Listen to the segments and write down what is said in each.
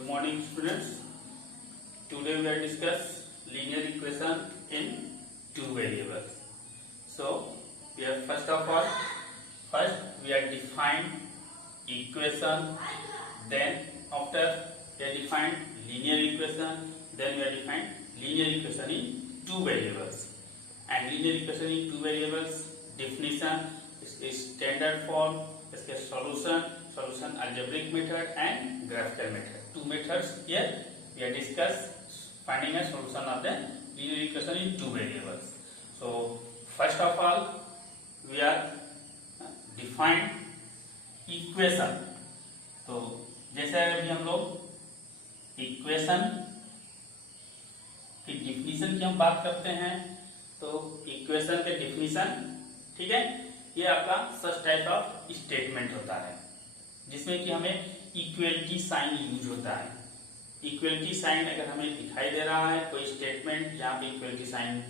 Good morning, students. Today we will discuss linear equation in two variables. So we have first we have defined equation. Then after we have defined linear equation. Then we have defined linear equation in two variables. And linear equation in two variables definition is standard form, इसके solution algebraic method and graphical method. Two methods here we have discussed finding a solution of the linear equation in two variables. So first of all we are define equation. तो जैसे अभी हम लोग equation की definition की हम बात करते हैं, तो इक्वेशन के डिफिनीशन, ठीक है, ये आपका सच टाइप ऑफ स्टेटमेंट होता है जिसमें कि हमें इक्वलिटी साइन यूज होता है. इक्वलिटी साइन अगर हमें दिखाई दे रहा है कोई स्टेटमेंट जहाँ पे इक्वलिटी साइन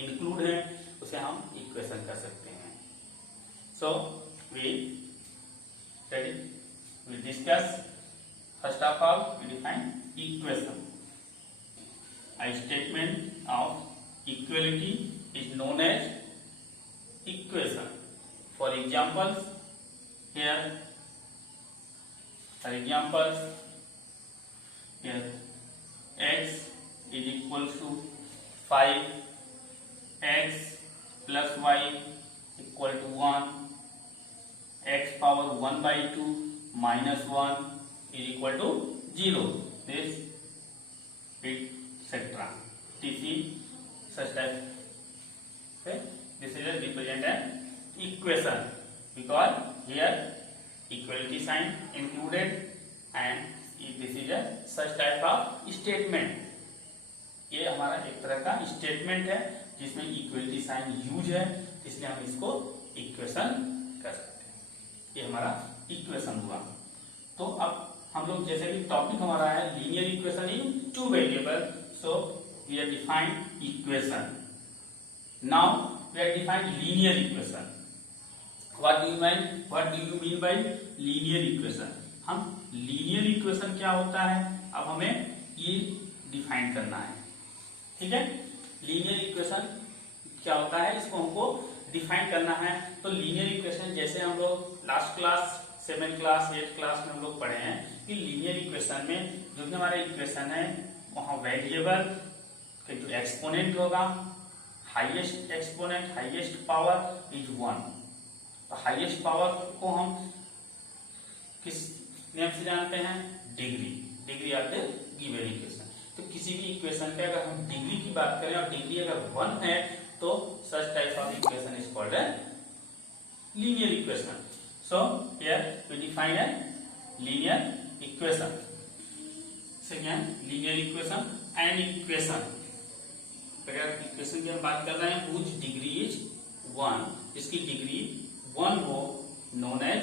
इंक्लूड है, उसे हम इक्वेशन कर सकते हैं. So we discuss first of all we define equation. A statement of equality is known as equation. For examples, here x is equal to 5, x plus y equal to 1, x power 1 by 2 minus 1 is equal to 0. This etc. TC such type. Okay, this is a represent an equation because here equality sign included and this is a such type of statement. ये हमारा एक तरह का statement है जिसमें equality sign use है, इसलिए हम इसको इक्वेशन कर सकते हैं. ये हमारा इक्वेशन हुआ. तो अब हम लोग जैसे कि टॉपिक हमारा है linear equation in two variable. So we have defined equation. Now we have defined linear equation. What do you mean by linear equation? हम linear equation क्या होता है अब हमें ये डिफाइन करना है. ठीक है, linear equation क्या होता है इसको हमको डिफाइन करना है. तो linear equation जैसे हम लोग last class 7th class 8th class में हम लोग पढ़े हैं कि linear equation में जो भी हमारा इक्वेशन है वहां वेरिएबल का जो एक्सपोनेंट होगा, highest exponent highest power is 1. तो हाईएस्ट पावर को हम किस नेम से जानते हैं? Degree of the given equation. तो किसी भी इक्वेशन पे अगर हम डिग्री की बात करें और डिग्री अगर 1 है तो such type of equation is called a linear equation. So here we define a linear equation. Second linear equation and equation. अगर इक्वेशन की हम बात कर रहे हैं व्हिच डिग्री इज 1, जिसकी डिग्री 1 हो, नोन एज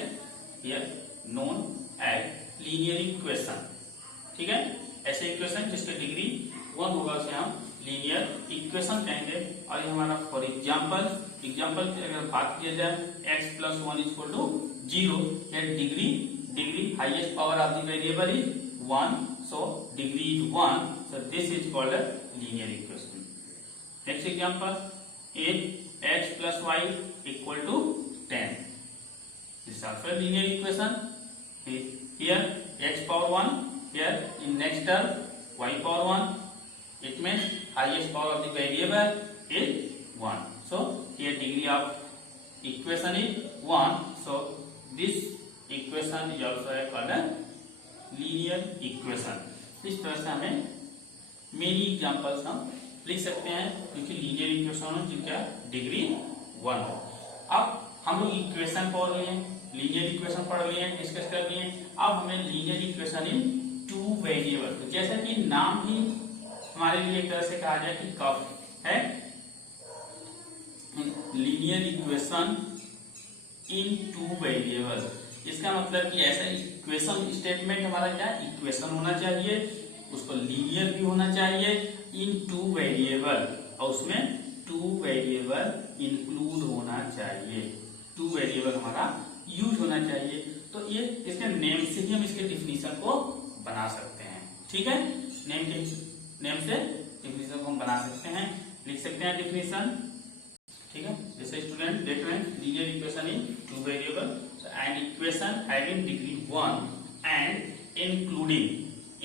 लीनियर इक्वेशन. ठीक है, ऐसे इक्वेशन जिसकी डिग्री 1 होगा उसे हम लीनियर इक्वेशन कहेंगे. और ये हमारा फॉर एग्जांपल की अगर बात किया जाए x plus 1 is equal to 0, या degree highest power of the variable is 1. So degree is 1. So this is called a linear equation. Next example, x plus y equal to 10. This is also a linear equation. Here x power 1. Here in next term y power 1. It means highest power of the variable is 1. So here degree of equation is 1. So this equation is also called a linear equation. इस तरह से हमें many examples हम लिख सकते हैं क्योंकि linear equation जिनका डिग्री 1 हो. अब हम लोग इक्वेशन पढ़ लिए, लीनियर इक्वेशन पढ़ लिए, डिस्कस कर लिए. अब हमें linear equation in two variable, तो जैसा कि नाम ही हमारे लिए एक तरह से कहा जाए कि कफ है, linear equation in two variable. इसका मतलब कि ऐसा इक्वेशन स्टेटमेंट हमारा क्या इक्वेशन होना चाहिए, उसको लीनियर भी होना चाहिए इन टू वेरिएबल, और उसमें टू वेरिएबल इंक्लूड होना चाहिए. टू वेरिएबल हमारा यूज होना चाहिए. तो ये इसके नेम से ही हम इसके डिफिनीशन को बना सकते हैं. ठीक है, नेम से डिफिनेशन को हम बना सकते हैं, लिख सकते हैं डिफिनेशन। ठीक है, जैसे स्टूडेंट देख रहे हैं linear equation in two variable and equation having degree 1 and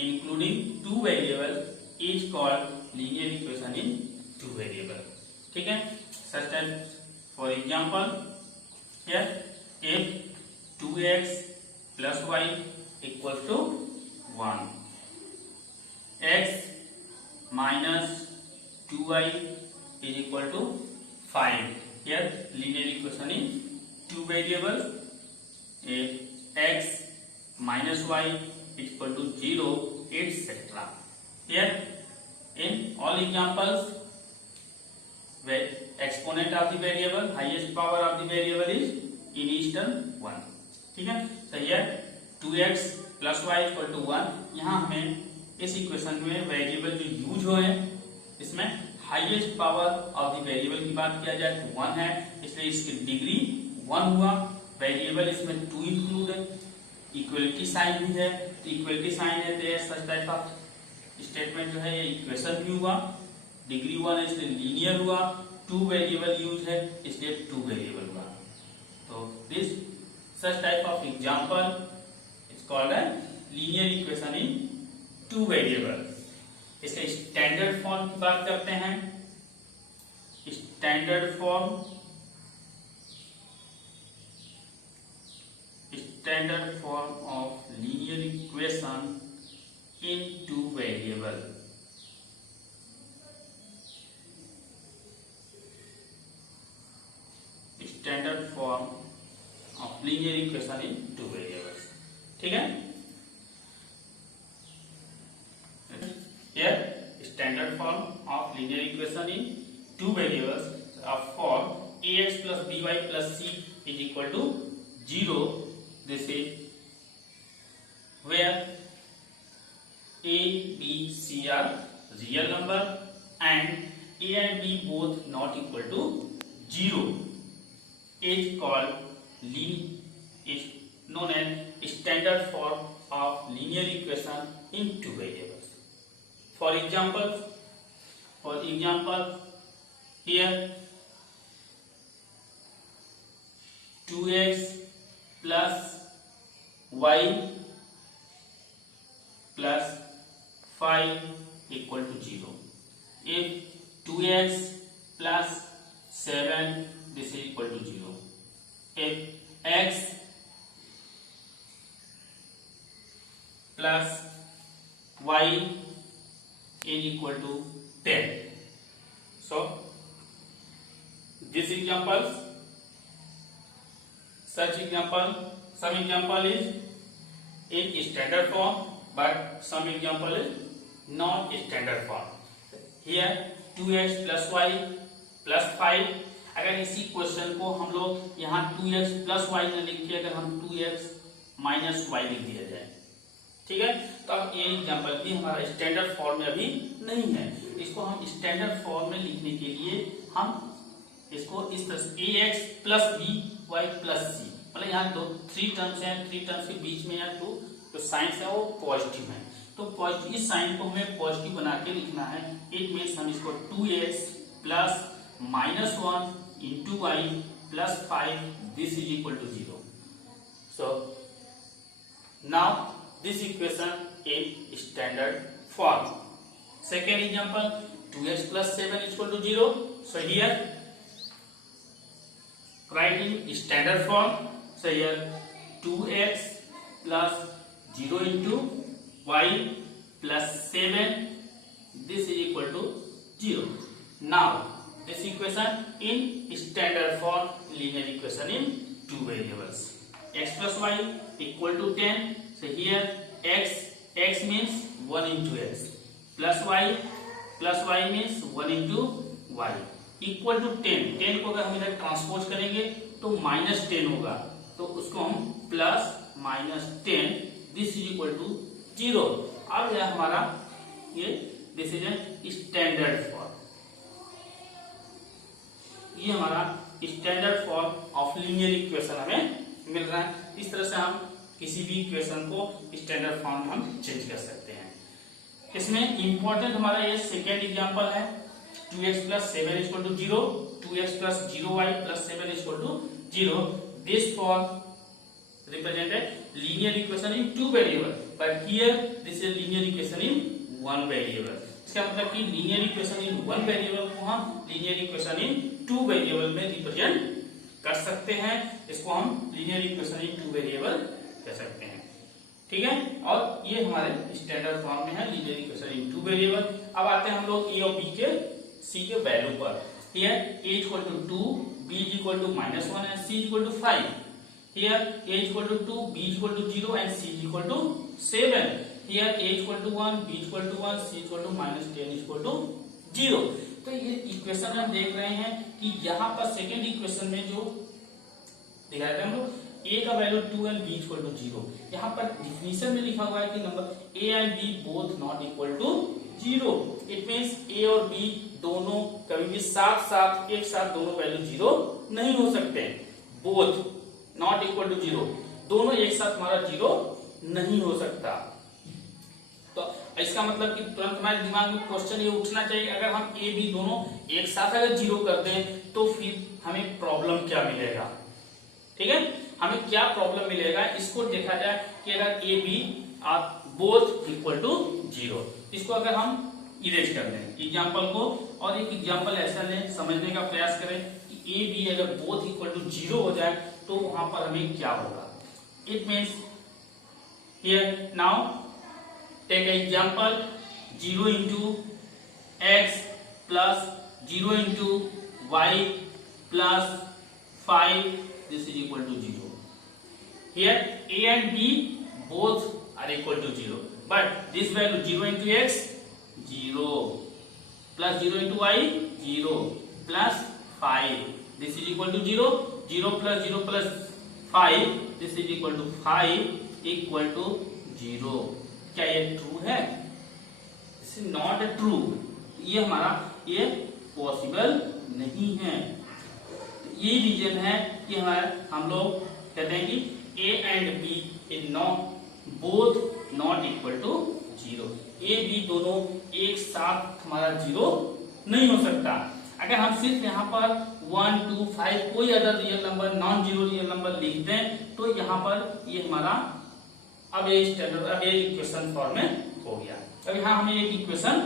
including two variable is called linear equation in two variable. ठीक है, such that for example here if 2x plus y equals to 1, x minus 2y is equal to 5. Here linear equation in two variables. If x minus y is equal to 0, etc. Here in all examples, where exponent of the variable, highest power of the variable is in each term 1. ठीक है, तो ये 2x plus y equal to 1, यहाँ हमें इस equation में variable जो use हो है इसमें highest power of the variable की बात किया जाए तो 1 है, इसलिए इसकी डिग्री 1 हुआ। वेरिएबल इसमें 2 इंक्लूड है, इक्वलिटी साइन भी है, तो इक्वलिटी साइन है तो सच टाइप ऑफ स्टेटमेंट जो है ये इक्वेशन भी हुआ, डिग्री 1 है इसलिए लीनियर हुआ, 2 वेरिएबल यूज है इसलिए 2 वेरिएबल हुआ। तो this such type of example is called a linear equation in two variables. इसके स्टैंडर्ड फॉर्म की बात करते हैं। Standard form of linear equation in two variable. Standard form of linear equation in two variables. ठीक है, here standard form of linear equation in two variables of form ax plus by plus c is equal to 0. This is where a, b, c are real number and a and b both not equal to 0 is called is known as standard form of linear equation in two variables. For example, here 2x plus y plus 5 equal to 0. If 2x plus 7, this is equal to 0. If x plus y is equal to 10. So this examples, some example is in standard form, but some example is non-standard form. Here 2x plus y plus 5, अगर इसी question को हम लोग यहाँ 2x plus Y न लिख के अगर हम 2x माइनस वाई लिख दिया जाए, ठीक है, तो अब ये एग्जांपल भी हमारा स्टैंडर्ड फॉर्म में अभी नहीं है। इसको हम स्टैंडर्ड फॉर्म में लिखने के लिए हम इसको इस तरह से ax plus b y plus c, मतलब यहाँ दो 3 टर्म्स हैं, 3 टर्म्स के बीच में यहाँ जो साइंस है वो पॉजिटिव है, तो पॉजिटिव इस साइन को हमें पॉजिटिव बना के लिखना है। इट मीन्स हम इसको 2x plus -1 into y plus 5, this is equal to 0. So now this equation in standard form. Second example, 2x plus 7 is equal to 0. So here write in standard form. So here 2x plus 0 into y plus 7, this is equal to 0. Now this equation in standard form, linear equation in two variables. X plus y equal to 10. So here x means 1 into x plus y means 1 into y equal to 10. 10 को अगर हम इधर transpose करेंगे तो -10 होगा, तो उसको हम plus -10, this is equal to 0। अब यह हमारा ये दिस इज स्टैंडर्ड फॉर्म, ये हमारा standard form of linear equation हमें मिल रहा है। इस तरह से हम किसी भी इक्वेशन को स्टैंडर्ड फॉर्म में हम चेंज कर सकते हैं। इसमें इंपॉर्टेंट हमारा ये सेकेंड एग्जांपल है 2x plus 7 is equal to 0, 2x plus 0y plus 7 is equal to 0. This form represented linear equation in two variable, but here this is linear equation in one variable. इसका मतलब कि linear equation in one variable को हम linear equation in two variable में represent कर सकते हैं. इसको हम linear equation in two variable कह सकते हैं. ठीक है, और ये हमारे स्टैंडर्ड फॉर्म में है linear equation in two variable. अब आते हैं हम लोग a और b के c के वैल्यू पर. Here a equal to 2, b equal to -1 and c equal to 5. Here a equal to 2, b equal to 0 and c equal to 7. Here a equal to 1, b equal to 1, c equal to -10 equal to 0. तो ये equation हम देख रहे हैं कि यहाँ पर second equation में जो दिखा रहे हैं हम लोग a का value 2 and b equal to 0. यहाँ पर डिफिनीशन में लिखा हुआ है कि number a and b both not equal to 0. It means a और b दोनों कभी भी साथ साथ एक साथ दोनों वैल्यू 0 नहीं हो सकते. बोथ नॉट इक्वल टू 0, दोनों एक साथ हमारा 0 नहीं हो सकता. तो इसका मतलब कि तुरंत हमारे दिमाग में क्वेश्चन ये उठना चाहिए, अगर हम a b दोनों एक साथ अगर 0 कर दें तो फिर हमें प्रॉब्लम क्या मिलेगा. ठीक है, हमें क्या प्रॉब्लम मिलेगा इसको देखा जाए कि अगर a b are both equal to 0, इसको अगर हम इरेज कर दें एग्जांपल को और एक एग्जांपल ऐसा लें, समझने का प्रयास करें कि a b अगर बोथ इक्वल टू 0 हो जाए तो वहां पर हमें क्या होगा. It means here now take example 0 into x plus 0 into y plus 5, this is equal to 0. Here a and b both are equal to 0, but this value 0 into x 0 plus 0 into y 0 plus 5, this is equal to 0. 0 plus 0 plus 5, this is equal to 5 equal to 0. क्या ये true है? This is not a true. ये हमारा ये possible नहीं है. ये reason है कि हम लोग कहते हैं कि a and b is not both not equal to 0. a b दोनों एक साथ हमारा 0 नहीं हो सकता. अगर हम सिर्फ यहाँ पर 1, 2, 5 कोई other real number non zero real number लिख दें तो यहाँ पर ये हमारा अब ये स्टैंडर्ड अब ये इक्वेशन फॉर्म में हो गया. अब यहाँ हमें एक इक्वेशन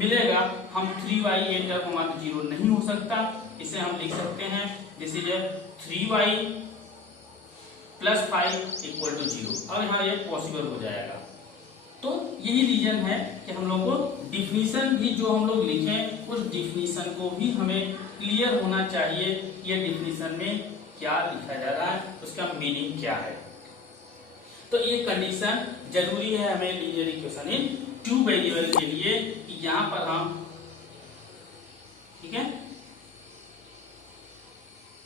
मिलेगा. हम 3y ये टर्म हमारा 0 नहीं हो सकता. इसे हम लिख सकते हैं this is 3y plus 5 equal to 0. अब यहाँ ये पॉसिबल हो जाएगा. तो यही रीजन है कि हम लोग को डिफिनीशन भी जो हम लोग लिखें उस डिफिनीशन को भी हमें क्लियर होना चाहिए. ये डिफिनीशन में क्या लिखा जा रहा है, उसका मीनिंग क्या है. तो ये कंडीशन जरूरी है हमें linear equation in two variable के लिए कि यहां पर हम ठीक है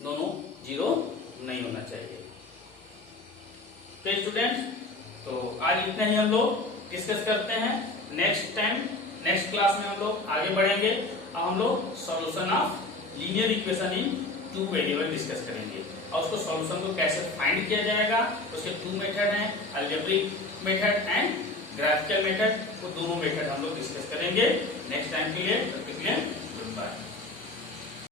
दोनों 0 नहीं होना चाहिए. तो स्टूडेंट्स, तो आज इतना ही हम लोग डिस्कस करते हैं. नेक्स्ट टाइम नेक्स्ट क्लास में हम लोग आगे बढ़ेंगे. अब हम लोग solution of linear equation in two variable discuss करेंगे और उसको सॉल्यूशन को कैसे फाइंड किया जाएगा. उसके 2 मेथड हैं, algebraic method and graphical method. वो दोनों मेथड हम लोग डिस्कस करेंगे. नेक्स्ट टाइम के लिए गुड बाय.